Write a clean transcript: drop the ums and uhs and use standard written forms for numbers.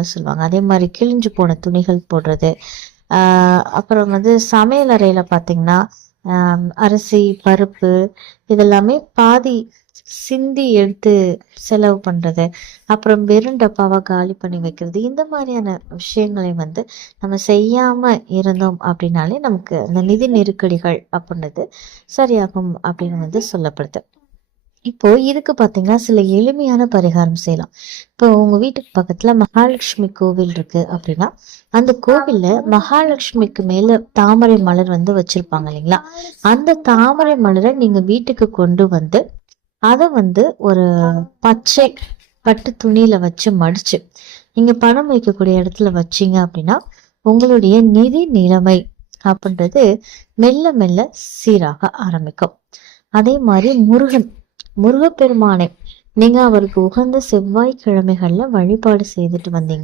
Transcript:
பரிகாரங்கள் சொல்லுவாங்க. அதே மாதிரி கிழிஞ்சு போன துணிகள் போடுறது. அப்புறம் சமையல் அறையில பாத்தீங்கன்னா அரிசி பருப்பு இதெல்லாமே பாதி சிந்தி எடுத்து செலவு பண்றது, அப்புறம் வெறும் டப்பாவா காலி பண்ணி வைக்கிறது, இந்த மாதிரியான விஷயங்களை நம்ம செய்யாம இருந்தோம் அப்படின்னாலே நமக்கு அந்த நிதி நெருக்கடிகள் அப்படின்றது சரியாகும் அப்படின்னு சொல்லப்படுது. இப்போ இதுக்கு பாத்தீங்கன்னா சில எளிமையான பரிகாரம் செய்யலாம். இப்போ உங்க வீட்டுக்கு பக்கத்துல மகாலட்சுமி கோவில் இருக்கு அப்படின்னா, அந்த கோவில்ல மகாலட்சுமிக்கு மேல தாமரை மலர் வச்சிருப்பாங்க இல்லைங்களா? அந்த தாமரை மலரை நீங்க வீட்டுக்கு கொண்டு அதை ஒரு பச்சை பட்டு துணியில வச்சு மடிச்சு நீங்க பணம் வைக்கக்கூடிய இடத்துல வச்சீங்க அப்படின்னா உங்களுடைய நிதி நிலைமை அப்படின்றது மெல்ல மெல்ல சீராக ஆரம்பிக்கும். அதே மாதிரி முருகப்பெருமானை நீங்க அவருக்கு உகந்த செவ்வாய்க்கிழமைகள்ல வழிபாடு செய்துட்டு வந்தீங்க